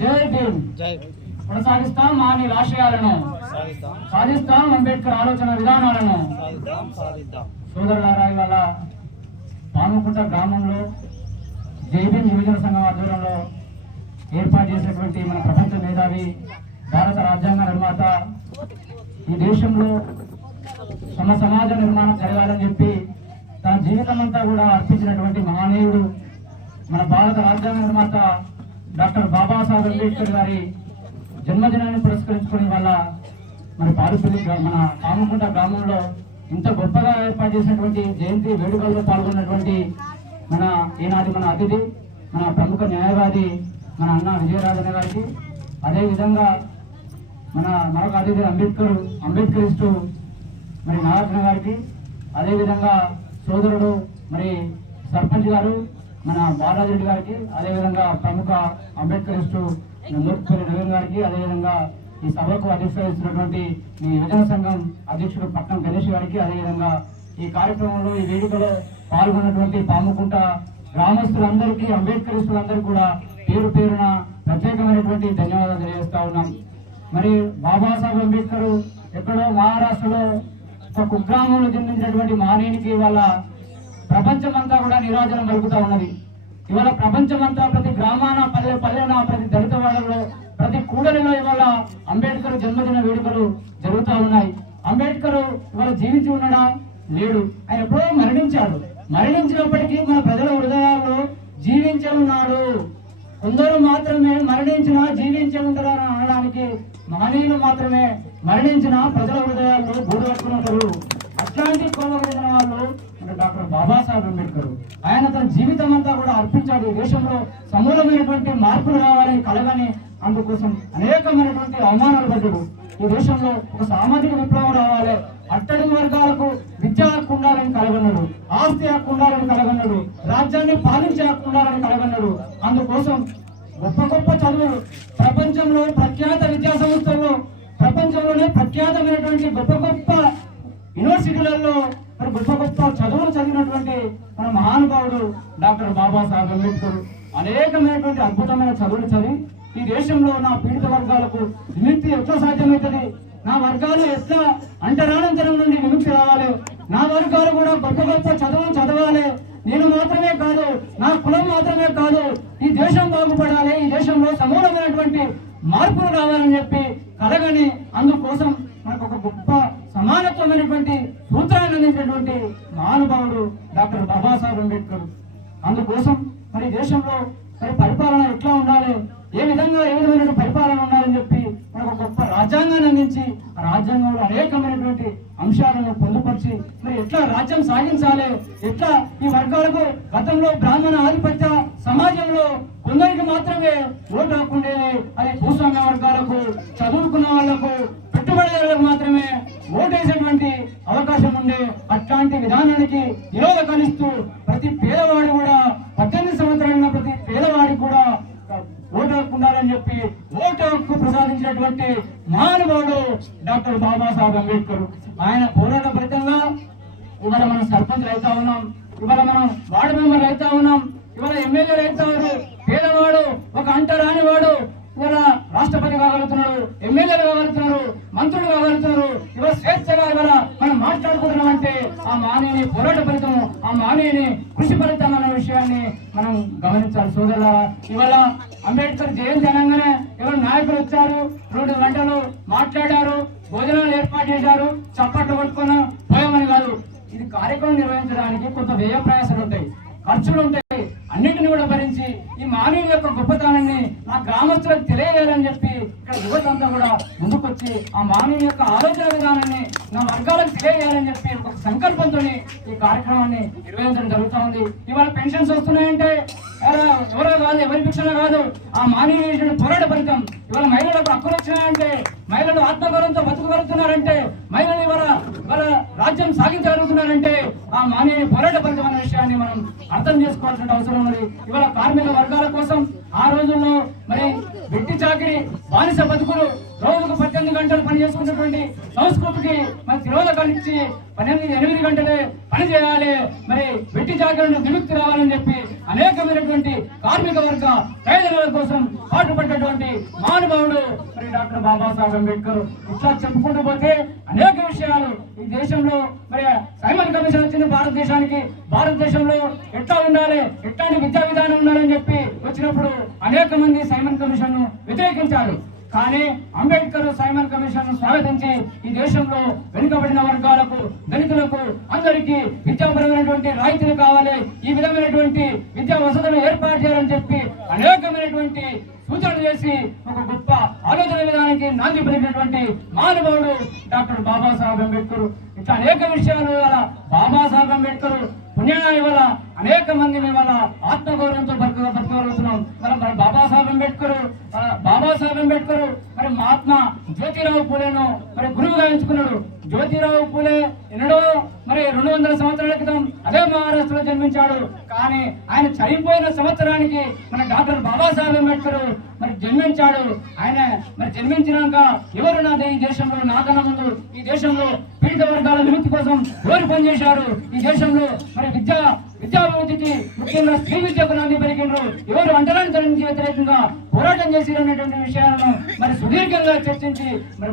జై భీమ్. కొనసాగిస్తాం మహనీయుల ఆశయాలను, సాధిస్తాం అంబేద్కర్ ఆలోచన విధానాలను. సోదరులారా, ఇవాళ పాముకుంట గ్రామంలో జై భీమ్ యువజన సంఘం ఆధ్వర్యంలో ఏర్పాటు చేసినటువంటి మన ప్రపంచ మేధావి, భారత రాజ్యాంగ నిర్మాత, ఈ దేశంలో సమాజ నిర్మాణం జరగాలని చెప్పి తన జీవితం అంతా కూడా అర్పించినటువంటి మహనీయుడు మన భారత రాజ్యాంగ నిర్మాత డాక్టర్ బాబాసాహెబ్ అంబేద్కర్ గారి జన్మదినాన్ని పురస్కరించుకుని వల్ల మన పారుపల్లి మన పాముకుంట గ్రామంలో ఇంత గొప్పగా ఏర్పాటు చేసినటువంటి జయంతి వేడుకల్లో పాల్గొన్నటువంటి మన ఈనాటి మన అతిథి, మన ప్రముఖ న్యాయవాది మన అన్న విజయరాజన్న గారికి, అదేవిధంగా మన మరొక అతిథి అంబేద్కరిస్టు మరి నాగార్జున గారికి, అదేవిధంగా సోదరుడు మరి సర్పంచ్ గారు మన బాలారెడ్డి గారికి, అదేవిధంగా ప్రముఖ అంబేద్కరిస్టు మూర్తిపల్లి నవీన్ గారికి, అదేవిధంగా ఈ సభకు అధ్యక్షత ఇస్తున్నటువంటి మీ యువజన సంఘం అధ్యక్షుడు పట్నం గణేష్ గారికి, అదేవిధంగా ఈ కార్యక్రమంలో ఈ వేదికలో పాల్గొన్నటువంటి పాముకుంట గ్రామస్తులందరికీ, అంబేద్కరిస్టులందరికీ కూడా పేరు పేరున ప్రత్యేకమైనటువంటి ధన్యవాదాలు తెలియజేస్తా ఉన్నాం. మరి బాబాసాహెబ్ అంబేద్కర్ ఎక్కడో మహారాష్ట్రలో ఒక కుగ్రామంలో జన్మించినటువంటి మహనీయునికి ఇవాళ ప్రపంచమంతా కూడా నీరాజనం కలుగుతా ఉన్నది. ఇవాళ ప్రపంచమంతా ప్రతి గ్రామాన, పల్లెన, ప్రతి దళిత వాడలో, ప్రతి కూడలిలో ఇవాళ అంబేద్కర్ జన్మదిన వేడుకలు జరుగుతూ ఉన్నాయి. అంబేద్కర్ ఇవాళ జీవించి ఉన్నాడా? లేడు. ఆయన ఎప్పుడో మరణించాడు. మరణించినప్పటికీ మన ప్రజల హృదయాల్లో జీవించే ఉన్నాడు. కొందరు మాత్రమే మరణించినా జీవించే ఉంటారని అనడానికి మహనీయులు మాత్రమే మరణించిన ప్రజల హృదయాల్లో గూడు కట్టుకున్నారు. అట్లాంటి కోవకు చెందిన వాళ్ళు డాక్టర్ బాబాసాహెబ్ అంబేద్కర్. ఆయన తన జీవితం అంతా కూడా అర్పించాడు. ఈ దేశంలో సమూలమైనటువంటి మార్పులు రావాలని కలగని, అందుకోసం అనేకమైనటువంటి అవమానాలు పడ్డాడు. ఈ దేశంలో ఒక సామాజిక విప్లవం రావాలి, అట్టడుగు వర్గాలకు విద్యా హక్కు ఉండాలని కలగన్నాడు, ఆస్తి హక్కు ఉండాలని కలగన్నాడు, రాజ్యాన్ని పాలించే హక్కు ఉండాలని కలగన్నాడు. అందుకోసం గొప్ప గొప్ప చదువులు, ప్రపంచంలో ప్రఖ్యాత విద్యా సంస్థల్లో, ప్రపంచంలోనే ప్రఖ్యాతమైనటువంటి గొప్ప గొప్ప యూనివర్సిటీలలో గొప్ప గొప్ప చదువులు చదివినటువంటి మన మహానుభావుడు డాక్టర్ బాబాసాహెబ్ అంబేద్కర్ అనేకమైనటువంటి అద్భుతమైన చదువులు చదివి ఈ దేశంలో నా పీడిత వర్గాలకు విముక్తి ఎట్లా సాధ్యమవుతుంది, నా వర్గాలు ఎట్లా అంటరానంతరం నుండి విముక్తి రావాలి, నా వర్గాలు కూడా గొప్ప గొప్ప చదువులు చదవాలి, నేను మాత్రమే కాదు, నా కులం మాత్రమే కాదు, ఈ దేశం బాగుపడాలి, ఈ దేశంలో సమూలమైనటువంటి మార్పులు రావాలని చెప్పి కలగని, అందుకోసం మనకు ఒక గొప్ప సమానత్వమైనటువంటి సూత్రాన్ని అందించినటువంటి మహానుభావుడు డాక్టర్ బాబాసాహెబ్ అంబేద్కర్. అందుకోసం మరి దేశంలో మరి పరిపాలన ఎట్లా ఉండాలి, ఏ విధమైన పరిపాలన ఉండాలని చెప్పి మనకు గొప్ప రాజ్యాంగాన్ని అందించి ఆ రాజ్యాంగంలో అనేకమైనటువంటి అంశాలను పొందుపరిచి మరి ఎట్లా రాజ్యం సాగించాలి, ఎట్లా ఈ వర్గాలకు గతంలో బ్రాహ్మణ ఆధిపత్య సమాజంలో కొందరికి మాత్రమే ఓటు హక్కు ఉండేది, అది భూస్వామ్య వర్గాలకు, చదువుకున్న వాళ్లకు, పెట్టుబడిదారులకు మాత్రమే ఓటేసేటువంటి అవకాశం ఉండే అట్లాంటి విధానానికి నిరోధకనిస్తూ ప్రతి పేదవాడు కూడా 18 సంవత్సరాల ప్రతి పేదవాడికి కూడా ఓటు హక్కు ఉండాలని చెప్పి ఓటు హక్కు ప్రసాదించినటువంటి మహానుభావుడు డాక్టర్ బాబాసాహెబ్ అంబేద్కర్. ఆయన పోరాట ఫలితంగా ఇవాళ మనం సర్పంచ్లు అవుతా ఉన్నాం, ఇవాళ మనం వార్డు మెంబర్లు అవుతా ఉన్నాం, ఇవాళ ఎమ్మెల్యేలు అవుతారు. పేదవాడు, ఒక అంటరాని వాడు ఇవాళ రాష్ట్రపతి కాగలుగుతున్నాడు, ఎమ్మెల్యేలు కాగలుగుతున్నారు, మంత్రులు కాగలుగుతున్నారు. ఇవాళ స్వేచ్ఛగా ఇవాళ మనం మాట్లాడుకుంటున్నాం అంటే ఆ మానవుని పోరాట ఫలితం, ఆ మానవుని కృషి ఫలితం అనే విషయాన్ని మనం గమనించాలి. సోదరుల ఇవాళ అంబేద్కర్ జయంతి అనగానే ఇవాళ నాయకులు వచ్చారు, 2 గంటలు మాట్లాడారు, భోజనాలు ఏర్పాటు చేశారు, చప్పట్లు కొట్టుకుని పోయామని కాదు. ఇది కార్యక్రమం నిర్వహించడానికి కొంత వ్యయ ప్రయాసాలు ఉంటాయి, ఖర్చులు ఉంటాయి. అన్నింటినీ కూడా భరించి ఈ మానవుని యొక్క గొప్పతనాన్ని నా గ్రామస్తులకు తెలియజేయాలని చెప్పి ఇక్కడ యువత అంతా కూడా ముందుకొచ్చి ఆ మానవుని యొక్క ఆలోచన విధానాన్ని నా వర్గాలకు తెలియజేయాలని చెప్పి ఒక సంకల్పంతో ఈ కార్యక్రమాన్ని నిర్వహించడం జరుగుతూ ఉంది. ఇవాళ పెన్షన్స్ వస్తున్నాయంటే ఎవరో కాదు, ఎవరి భిక్షణ కాదు, ఆ మానవుని పోరాట ఫలితం. ఇవాళ మహిళలకు హక్కులు వచ్చినాయంటే, మహిళలు ఆత్మగౌరవంతో బతుకుగలుగుతున్నారంటే, మహిళలు ఇవాళ రాజ్యం సాగించగలుగుతున్నారంటే ఆ మానవుని పోరాట ఫలితం అనే విషయాన్ని మనం అర్థం చేసుకోవాల్సిన అవసరం ఉన్నది. ఇవాళ కార్మిక వర్గాల కోసం ఆ రోజుల్లో మరి వెట్టి చాకిరి, బానిస బతుకులు, రోజుకు 18 గంటలు పని చేసుకున్నటువంటి సంస్కృతికి మరి తిరోధకాలు ఇచ్చి 8 గంటలే పని చేయాలి, మరి వెట్టి చాకిరి విముక్తి రావాలని చెప్పి అనేకమైనటువంటి కార్మిక వర్గ ప్రయోజనాల కోసం పాటుపడ్డటువంటి మహానుభావుడు మరి డాక్టర్ బాబాసాహెబ్ అంబేద్కర్. ఇట్లా చెప్పుకుంటూ పోతే అనేక విషయాలు ఈ దేశంలో మరి సైమన్ కమిషన్ వచ్చింది భారతదేశానికి. భారతదేశంలో ఎట్లా ఉండాలి, ఎట్లాంటి విద్యా విధానం ఉండాలని చెప్పి వచ్చినప్పుడు అనేక మంది సైమన్ కమిషన్ ను వ్యతిరేకించారు. కానీ అంబేద్కర్ సైమన్ కమిషన్ స్వాగతించి ఈ దేశంలో వెనుకబడిన వర్గాలకు, దళితులకు అందరికీ విద్యాపరమైనటువంటి రాయితీలు కావాలి, ఈ విధమైనటువంటి విద్యా వసతులు ఏర్పాటు చేయాలని చెప్పి అనేకమైనటువంటి సూచనలు చేసి ఒక గొప్ప ఆలోచన విధానానికి నాంది పలికినటువంటి మహానుభావుడు డాక్టర్ బాబాసాహెబ్ అంబేద్కర్. ఇట్లా అనేక విషయాలు బాబాసాహెబ్ అంబేద్కర్ పుణ్యాయ వల్ల అనేక మందిని వాళ్ళ ఆత్మగౌరవంతో బతకగలుగుతున్నాం. మరి బాబాసాహెబ్ అంబేద్కర్ మరి మహాత్మా జ్యోతిరావు పూలేను మరి గురువుగా ఎంచుకున్నాడు. జ్యోతిరావు పూలే ఎన్నడో మరి 200 సంవత్సరాల క్రితం అదే మహారాష్ట్రలో జన్మించాడు. కానీ ఆయన చనిపోయిన సంవత్సరానికి మన డాక్టర్ బాబాసాహెబ్ అంబేద్కర్ మరి జన్మించాడు. ఆయన మరి జన్మించినాక ఎవరు ఈ దేశంలో నాకన్నా ముందు ఈ దేశంలో పీడిత వర్గాల విముక్తి కోసం ఎవరు పనిచేశారు, ఈ దేశంలో మరి విద్యాభివృద్ధికి ముఖ్యంగా స్త్రీ విద్యకు నాంది పలికిండ్రు, ఎవరు అంటరానితనానికి వ్యతిరేకంగా పోరాటం చేసినటువంటి విషయాలను మరి సుదీర్ఘంగా చర్చించి మరి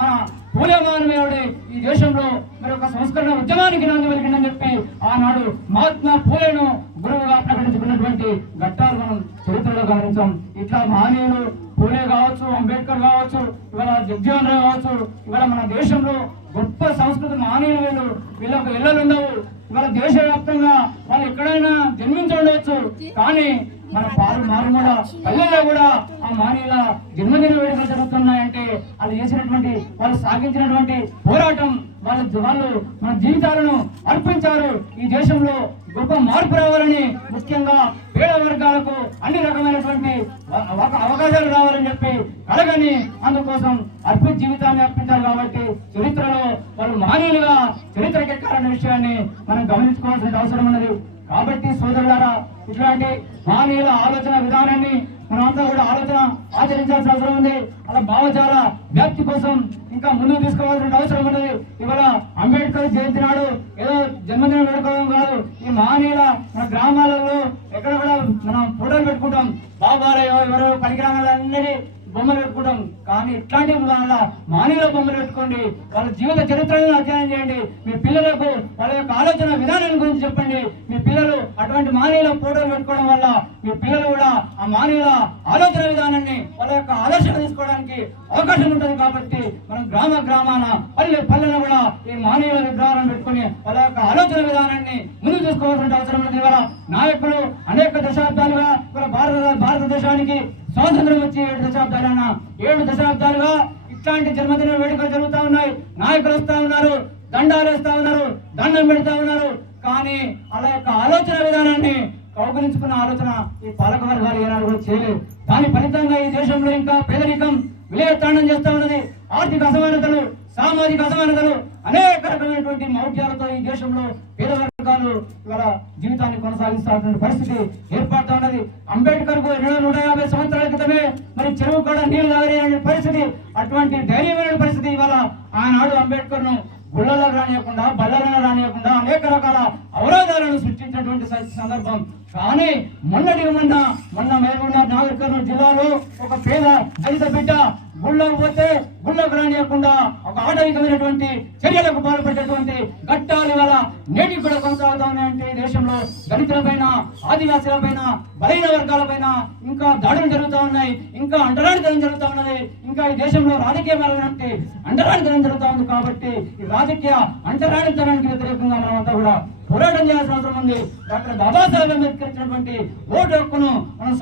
మన పూలే మానవీయుడే ఈ దేశంలో మరి ఒక సంస్కరణ ఉద్యమానికి నాంది పలికిందని చెప్పి ఆనాడు మహాత్మా పూలేను గురువుగా ప్రకటించుకున్నటువంటి ఘట్టాలు మనం చరిత్రలో గమనించాం. ఇట్లా మహనీయులు పూలే కావచ్చు, అంబేద్కర్ కావచ్చు, ఇవాళ జగ్జీవన్ రావు కావచ్చు, ఇవాళ మన దేశంలో గొప్ప సంస్కృతి మహనీయులు వీళ్ళకు ఇళ్లలు ఉండవు. ఇవాళ దేశవ్యాప్తంగా వాళ్ళు ఎక్కడైనా జన్మించవచ్చు. కానీ మన మారుమూల పల్లెల్లో కూడా ఆ మహనీయుల జన్మదిన వేడుకలు జరుగుతున్నాయంటే అది చేసినటువంటి వాళ్ళు సాగించినటువంటి పోరాటం, వాళ్ళు మన జీవితాలను అర్పించారు. ఈ దేశంలో గొప్ప మార్పు రావాలని, ముఖ్యంగా పేద వర్గాలకు అన్ని రకమైనటువంటి అవకాశాలు రావాలని చెప్పి కలగని అందుకోసం జీవితాన్ని అర్పించారు. కాబట్టి చరిత్రలో వాళ్ళు మహనీయులుగా చరిత్రకెక్కాలనే విషయాన్ని మనం గమనించుకోవాల్సిన అవసరం ఉన్నది. కాబట్టి సోదరులారా, ఇట్లాంటి మహనీయుల ఆలోచన విధానాన్ని మనమంతా కూడా ఆచరించాల్సిన అవసరం ఉంది. అలా భావజాల వ్యాప్తి కోసం ఇంకా ముందుకు తీసుకోవాల్సిన అవసరం ఉన్నది. ఇవాళ అంబేద్కర్ జయంతి నాడు ఏదో జన్మదినం పెట్టుకోవడం కాదు, ఈ మహనీయుల మన గ్రామాలలో ఎక్కడ కూడా మనం ఫోటోలు పెట్టుకుంటాం, బాబాలయ్యో ఎవరో పనికిరామాలన్నీ బొమ్మలు పెట్టుకుంటాం. కానీ ఇట్లాంటి వాళ్ళ మహనీయుల బొమ్మలు పెట్టుకోండి, వాళ్ళ జీవిత చరిత్రను అధ్యయనం చేయండి, మీ పిల్లలకు వాళ్ళ యొక్క ఆలోచన విధానాన్ని గురించి చెప్పండి. మీ పిల్లలు అటువంటి మహనీయుల ఫోటోలు పెట్టుకోవడం వల్ల మీ పిల్లలు కూడా ఆ మహనీయుల ఆలోచన విధానాన్ని వాళ్ళ యొక్క ఆలోచన తీసుకోవడానికి అవకాశం ఉంటుంది. కాబట్టి మనం గ్రామాన పల్లెలను కూడా ఈ మహనీయుల విగ్రహాలను పెట్టుకుని వాళ్ళ యొక్క ఆలోచన విధానాన్ని ముందుకు తీసుకోవాల్సిన అవసరం ఉంది. ఇవాళ నాయకులు అనేక దశాబ్దాలుగా భారతదేశానికి స్వాతంత్రం వచ్చి 7 దశాబ్దాలుగా ఇట్లాంటి జన్మదిన వేడుకలు జరుగుతూ ఉన్నాయి. నాయకులు వస్తా ఉన్నారు, దండాలు వేస్తా ఉన్నారు, దండం పెడతా ఉన్నారు. కానీ అలా యొక్క ఆలోచన విధానాన్ని కౌగులించుకున్న ఆలోచన ఈ పాలక వర్గాలు ఏనాడు కూడా చేయలేదు. దాని ఫలితంగా ఈ దేశంలో ఇంకా పేదరికం విలయతాండం చేస్తా ఉన్నది. ఆర్థిక అసమానతలు, సామాజిక అసమానతలు, అనేక రకమైనటువంటి మౌఢ్యాలతో ఈ దేశంలో పేద వర్గాలు ఇవాళ జీవితాన్ని కొనసాగిస్తున్నటువంటి పరిస్థితి ఏర్పడుతూ ఉన్నది. అంబేద్కర్ కు 150 సంవత్సరాల క్రితమే మరి చెరువు కూడా నీళ్లు తాగలేని పరిస్థితి, అటువంటి ధైర్యమైన పరిస్థితి ఇవాళ ఆనాడు అంబేద్కర్ ను గుళ్ళలో రానియకుండా, బళ్ళలను రానియకుండా అనేక రకాల అవరోధాలను సృష్టించినటువంటి సందర్భం. కానీ మొన్న మహబూబ్నగర్ నాగర్ కర్నూలు జిల్లాలో ఒక పేద దళిత బిడ్డ గుళ్ళకు పోతే గుళ్ళకు రానియకుండా ఒక ఆటవికమైనటువంటి చర్యలకు పాల్పడేటువంటి ఘట్టాలు వల్ల నేటికి కూడా కొనసాగుతా ఉన్నాయంటే దేశంలో దళితులపైన, ఆదివాసీలపైన, బలహీన వర్గాలపైన ఇంకా దాడులు జరుగుతూ ఉన్నాయి, ఇంకా అంటరానితనం జరుగుతూ ఉన్నది, ఇంకా ఈ దేశంలో రాజకీయమైనటువంటి అంటరానితనం జరుగుతూ ఉంది. కాబట్టి ఈ రాజకీయ అంటరానితనానికి వ్యతిరేకంగా మనమంతా కూడా పోరాటం చేయాల్సిన అవసరం ఉంది. డాక్టర్ బాబాసాహెబ్ అంబేద్కర్ ఇచ్చినటువంటి ఓటు హక్కును మనం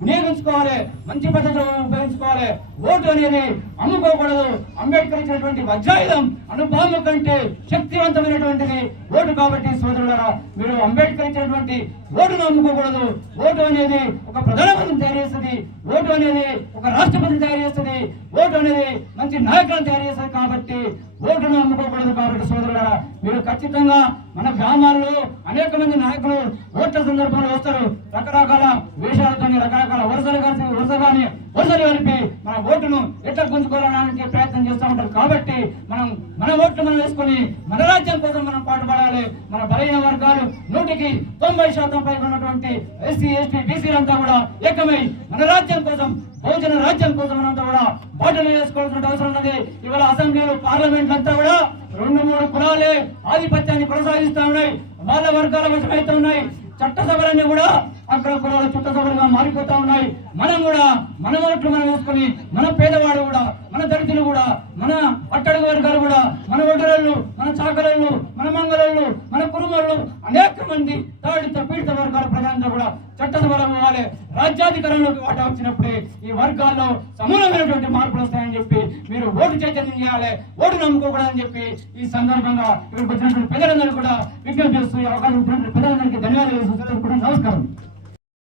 వినియోగించుకోవాలి, మంచి పద్ధతిలో ఉపయోగించుకోవాలి. ఓటు అనేది అమ్ముకోకూడదు. అంబేద్కర్ ఇచ్చినటువంటి వజ్రాయుధం అనుభవం కంటే శక్తివంతమైనటువంటిది ఓటు. కాబట్టి సోదరులారా, మీరు అంబేద్కర్ ఇచ్చినటువంటి ఓటును అమ్ముకోకూడదు. ఓటు అనేది ఒక ప్రధానమంత్రిని తయారు చేస్తుంది, ఓటు అనేది ఒక రాష్ట్రపతిని తయారు చేస్తుంది, ఓటు అనేది మంచి నాయకులను తయారు చేస్తుంది. కాబట్టి ఓటును నమ్ముకోకూడదు. కాబట్టి సోదరులారా, మీరు ఖచ్చితంగా మన గ్రామాల్లో అనేక మంది నాయకులు ఓట్ల సందర్భంలో వస్తారు, రకరకాల వేషాలతో రకరకాల వరుసలు కలిపి మన ఓటును ఎట్లా గుంజుకోవడానికి ప్రయత్నం చేస్తూ ఉంటారు. కాబట్టి మన ఓట్లు మనం వేసుకొని మన రాజ్యం కోసం మనం పాటుపడాలి. మన బలహీన వర్గాలు 100% పైగా ఉన్నటువంటి ఎస్సీ ఎస్టీ బీసీలంతా కూడా ఏకమై మన రాజ్యం కోసం, బహుజన రాజ్యం కోసం మనంతా కూడా బాటలు వేసుకోవాల్సిన అవసరం ఉన్నది. ఇవాళ అసెంబ్లీలు పార్లమెంట్ అంతా కూడా 2-3 కులాలే ఆధిపత్యాన్ని కొనసాగిస్తా ఉన్నాయి, వాళ్ళ వర్గాల వశమైతే ఉన్నాయి. చట్టసభలన్నీ కూడా అగ్ర కులాల చట్టసభలుగా మారిపోతా ఉన్నాయి. మనం కూడా మన ఓట్లు మనం వేసుకొని మన పేదవాడు కూడా, మన దళితులు కూడా, మన అట్టడుగు వర్గాలు కూడా, మన ఒడ్డరోళ్ళు, మన చాకరోళ్ళు, మన మంగళోళ్ళు, మన కురుమోళ్ళు, అనేక మంది తాడిత పీడిత వర్గాల ప్రజలంతా కూడా చట్టసభలు పోవాలి. రాజ్యాధికారంలోకి వాటా వచ్చినప్పుడే ఈ వర్గాల్లో సమూలమైనటువంటి మార్పులు వస్తాయని చెప్పి మీరు ఓటు చైతన్యం చేయాలి, ఓటు నమ్ముకోకూడదని చెప్పి ఈ సందర్భంగా ఇక్కడికి వచ్చినటువంటి ప్రజలందరూ కూడా విజ్ఞప్తి చేస్తూ అవకాశం ఇచ్చినటువంటి ప్రజలందరికీ ధన్యవాదాలు. నమస్కారం.